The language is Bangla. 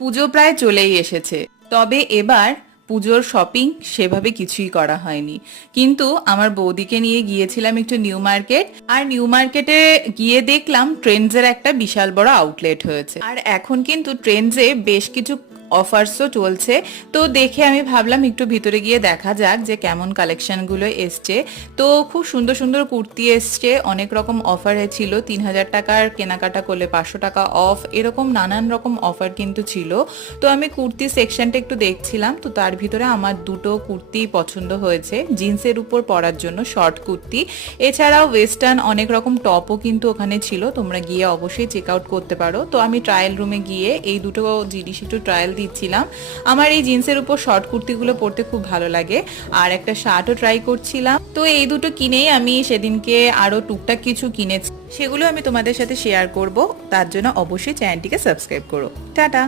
পুজো প্রায় চলেই এসেছে, তবে এবার পুজোর শপিং সেভাবে কিছুই করা হয়নি। কিন্তু আমার বৌদিকে নিয়ে গিয়েছিলাম একটু নিউ মার্কেট, আর নিউ মার্কেটে গিয়ে দেখলাম ট্রেন্ডসের একটা বিশাল বড় আউটলেট হয়েছে। আর এখন কিন্তু ট্রেন্ডসে বেশ কিছু অফার্সও চলছে। তো দেখে আমি ভাবলাম একটু ভিতরে গিয়ে দেখা যাক যে কেমন কালেকশনগুলো এসছে। তো খুব সুন্দর সুন্দর কুর্তি এসছে, অনেক রকম অফারে ছিল, 3000 টাকার কেনাকাটা করলে 500 টাকা অফ, এরকম নানান রকম অফার কিন্তু ছিল। তো আমি কুর্তি সেকশনটা একটু দেখছিলাম, তো তার ভিতরে আমার দুটো কুর্তি পছন্দ হয়েছে জিন্সের উপর পরার জন্য, শর্ট কুর্তি। এছাড়াও ওয়েস্টার্ন অনেক রকম টপও কিন্তু ওখানে ছিল, তোমরা গিয়ে অবশ্যই চেক আউট করতে পারো। তো আমি ট্রায়াল রুমে গিয়ে এই দুটো জিনিস একটু ট্রায়াল দিচ্ছিলাম। আমার এই জিন্সের উপর শর্ট কুর্তিগুলো পরতে খুব ভালো লাগে, আর একটা শার্টও ট্রাই করছিলাম। তো এই দুটো কিনেই আমি সেদিনকে আরো টুকটাক কিছু কিনেছি, সেগুলো আমি তোমাদের সাথে শেয়ার করব। তার জন্য অবশ্যই চ্যানেলটিকে সাবস্ক্রাইব করো। টাটা।